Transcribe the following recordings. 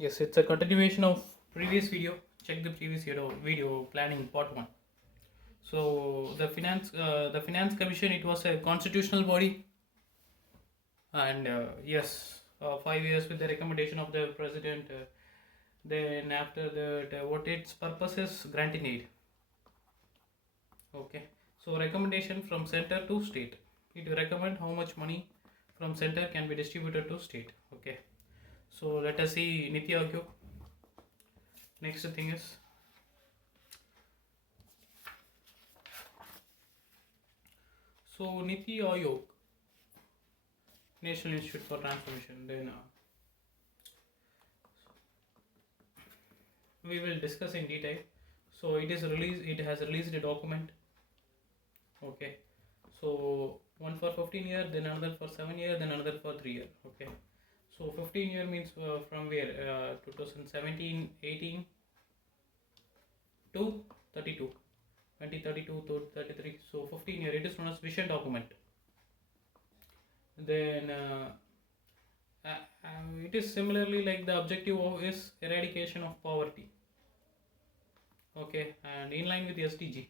Yes, it's a continuation of previous video. Check the previous video planning part 1. So the finance commission, it was a constitutional body, and yes, 5 years with the recommendation of the president. Then after that, what its purpose is granting aid. Okay, so recommendation from center to state. It recommend how much money from center can be distributed to state. Okay, so let us see NITI Aayog. Next thing is, so NITI Aayog, National Institute for Transformation. Then we will discuss in detail. So it is released. It has released a document. Okay. So one for 15 years, then another for 7 years, then another for 3 years. Okay. So 15 year means from where 2017, 18 to 32, 2032 to 33. So 15 year. It is known as vision document. Then it is similarly like the objective of is eradication of poverty. Okay, and in line with the SDG,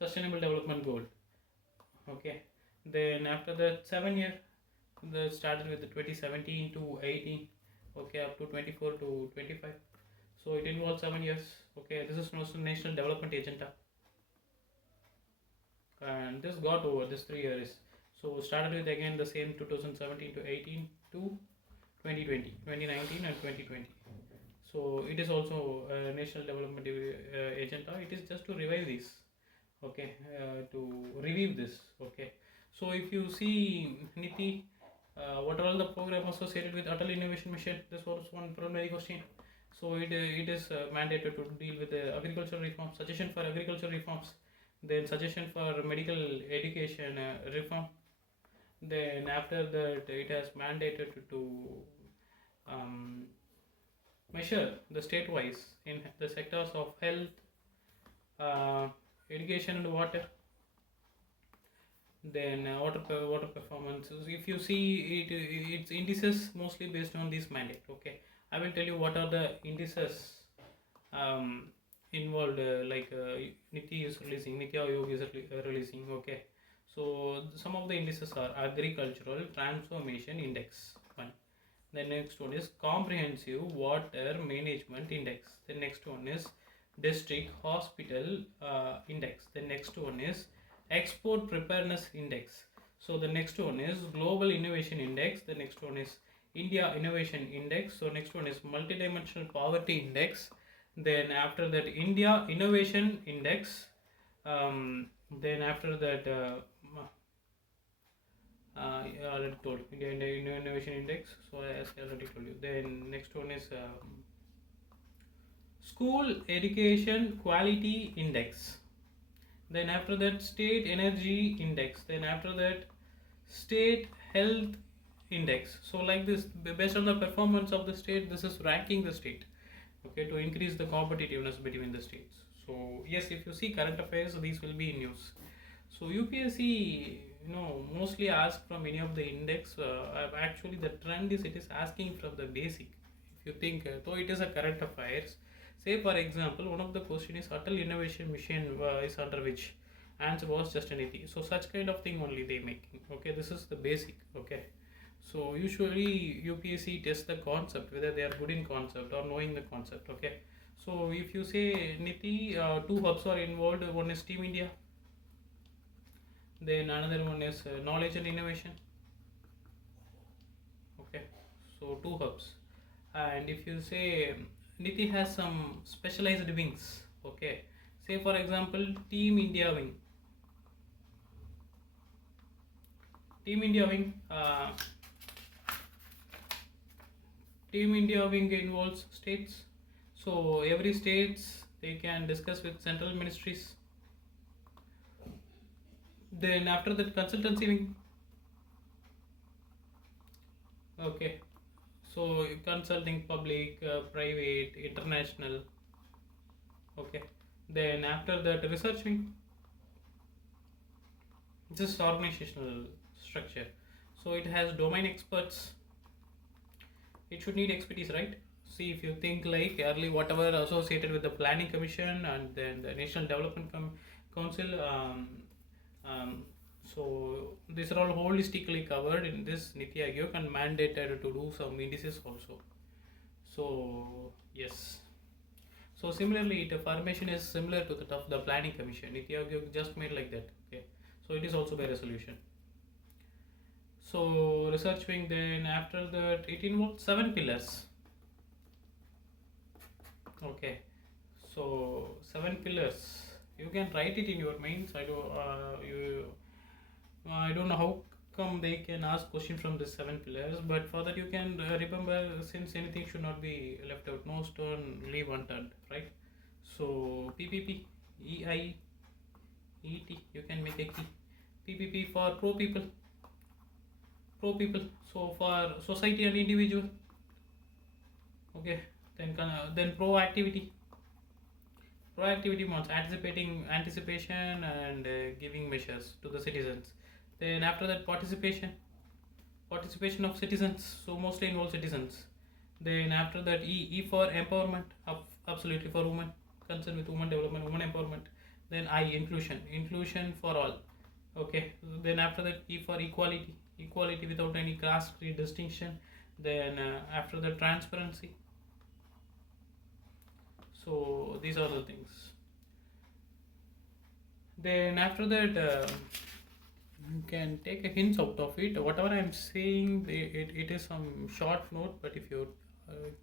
Sustainable Development Goal. Okay, then after that 7 year, the started with the 2017 to 18. Okay, up to 24 to 25. So it involves 7 years. Okay, this is National Development Agenda, and this got over this 3 years. So started with again the same 2017 to 18 to 2020, 2019 and 2020. So it is also a national development agenda. It is just to revive this. Okay, to review this. Okay, so if you see NITI, what are all the program associated with Atal Innovation Mission? This was one preliminary question. So it is mandated to deal with the agricultural reforms, suggestion for agricultural reforms, then suggestion for medical education reform. Then after that, it has mandated to measure the state-wise in the sectors of health, irrigation and water. Then water performance. If you see it, it's indices mostly based on this mandate. Okay, I will tell you what are the indices involved. NITI is releasing, NITI Aayog is releasing. Okay, so some of the indices are agricultural transformation index. One. The next one is comprehensive water management index. The next one is district hospital index. The next one is export preparedness index. So the next one is global innovation index. The next one is India innovation index. So next one is multidimensional poverty index. Then after that, India innovation index. Then after that, I already told India innovation index. So as I already told you. Then next one is school education quality index. Then after that, state energy index. Then after that, state health index. So like this, based on the performance of the state, this is ranking the state. Okay, to increase the competitiveness between the states. So yes, if you see current affairs, these will be in news. So UPSC, mostly ask from any of the index. Actually, the trend is it is asking from the basic. If you think, though it is a current affairs, say for example, one of the question is Atal Innovation Mission is under which? Answer was just anything. So such kind of thing only they make. Okay, this is the basic. Okay, so usually UPSC tests the concept whether they are good in concept or knowing the concept. Okay, so if you say NITI, two hubs are involved. One is Team India. Then another one is knowledge and innovation. Okay, so two hubs. And if you say NITI has some specialized wings. Okay, say for example Team India wing. Team India wing. Team India wing involves states. So every states they can discuss with central ministries. Then after that, consultancy wing. Okay, so consulting public, private, international. Okay, then after that, research wing. This is organizational structure. So it has domain experts. It should need expertise, right? see, if you think like early whatever associated with the planning commission and then the national development council, um, so these are all holistically covered in this NITI Aayog and mandated to do some indices also. So yes. So similarly, the formation is similar to that of the planning commission. NITI Aayog just made like that. Okay. So it is also by resolution. So research wing, then after that it involves 7 pillars. Okay. So 7 pillars. You can write it in your minds. I don't know how come they can ask question from the 7 pillars, but for that you can remember, since anything should not be left out, no stone leave unturned, right? So PPP, EI, ET, you can make a key. PPP for pro people. So for society and individual. Okay. Then proactivity means anticipation and giving measures to the citizens. Then after that, participation of citizens, so mostly involve citizens. Then after that, E for empowerment, absolutely for women, concern with women development, women empowerment. Then I, inclusion for all. Okay. Then after that, E for equality without any caste creed distinction. Then after the transparency. So these are the things. Then after that, you can take a hints out of it. Whatever I'm saying, it is some short note, but if you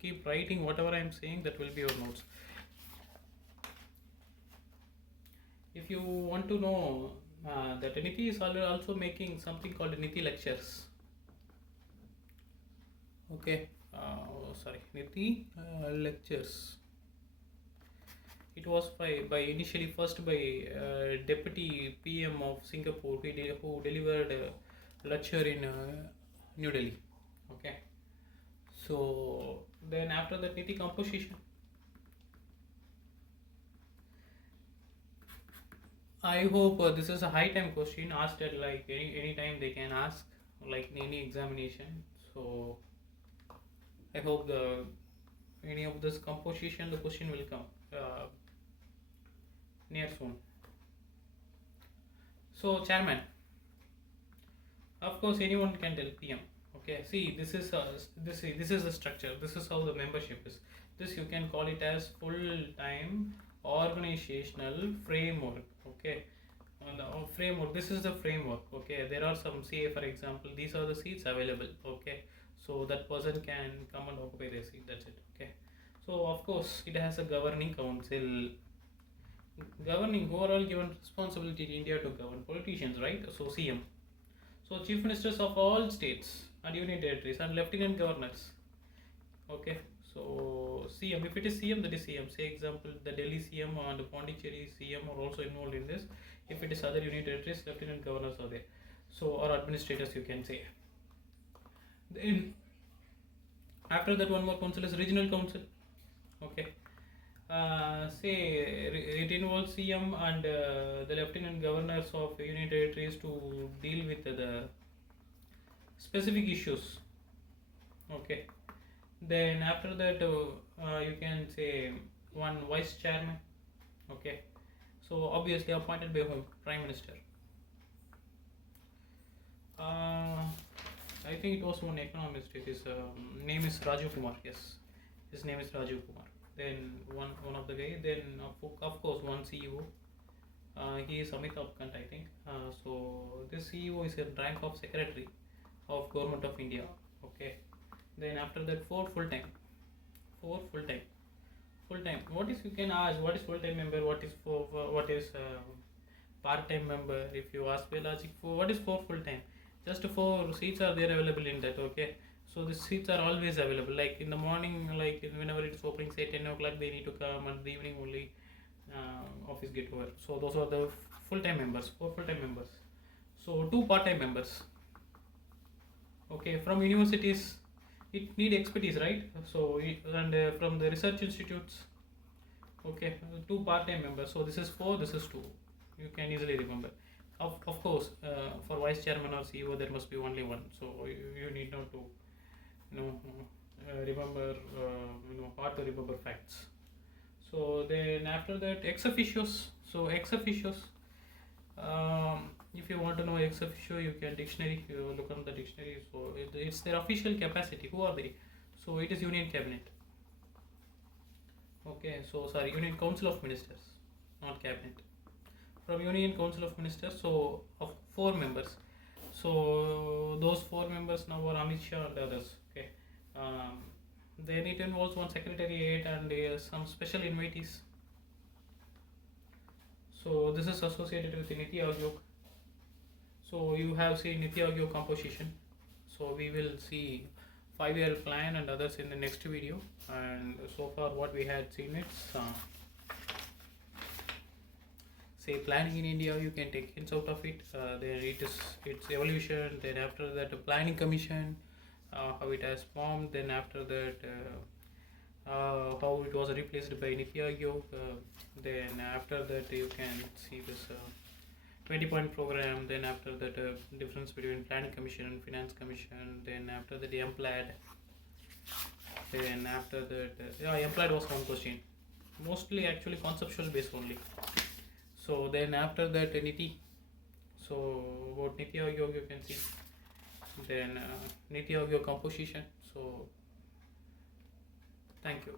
keep writing whatever I'm saying, that will be your notes. If you want to know that NITI is also making something called NITI lectures. Okay, NITI lectures. It was by initially first by Deputy PM of Singapore, who delivered a lecture in New Delhi. Okay. So then after that, NITI composition. I hope this is a high time question asked at like any time they can ask, like in any examination. So I hope any of this composition, the question will come near soon. So chairman, of course anyone can tell PM. Okay, see, this is the structure. This is how the membership is. This you can call it as full-time organizational framework. Okay, on the framework. This is the framework. Okay, there are some, say for example, these are the seats available. Okay, so that person can come and occupy their seat. That's it. Okay, so of course it has a governing council. Governing, who are all given responsibility in India to govern? Politicians, right? So CM. So chief ministers of all states and union territories and lieutenant governors. Okay. So CM, if it is CM, that is CM. Say example, the Delhi CM and the Pondicherry CM are also involved in this. If it is other union territories, lieutenant governors are there. So, or administrators, you can say. Then after that, one more council is regional council. Okay. Say it involves CM and the lieutenant governors of union territories to deal with the specific issues. Okay. Then after that, you can say one vice chairman. Okay. So obviously appointed by whom? Prime Minister. I think it was one economist. His name is Rajiv Kumar. Yes, his name is Rajiv Kumar. Then one of the guy. Then of course one CEO. He is Amitabh Kant, I think. So this CEO is in rank of secretary of Government of India. Okay. Then after that, four full time. What is, you can ask, what is full time member? What is part time member? If you ask by logic, what is four full time? Just 4 seats are there available in that. Okay. So the seats are always available. Like in the morning, like whenever it's opening, say 10 o'clock, they need to come, and the evening only office get over. So those are the full time members. 4 full time members. So 2 part time members. Okay, from universities, it need expertise, right? So from the research institutes. Okay, 2 part time members. So this is 4, this is 2. You can easily remember. Of course, for vice chairman or CEO, there must be only one. So you need not to remember, hard to remember facts. So then after that, ex officios. So ex officios, if you want to know ex officio, you can dictionary, you look on the dictionary. So it's their official capacity. Who are they? So it is Union Cabinet. Okay, so sorry, Union Council of Ministers, not Cabinet. From Union Council of Ministers, so of 4 members. So those 4 members now are Amit Shah and others. Okay, um, then it involves one secretariat and some special invitees. So this is associated with the NITI Aayog. So you have seen NITI Aayog composition. So we will see 5-year plan and others in the next video. And so far what we had seen it's say planning in India, you can take hints out of it. Then it is its evolution. Then after that, a planning commission, how it has formed. Then after that, how it was replaced by NITI Aayog. Then after that, you can see this 20-point program. Then after that, difference between planning commission and finance commission. Then after that, the MPLAD. Then after that, MPLAD was one question. Mostly actually conceptual based only. So then after that, NITI. So about NITI Aayog you can see. Then NITI Aayog composition. So thank you.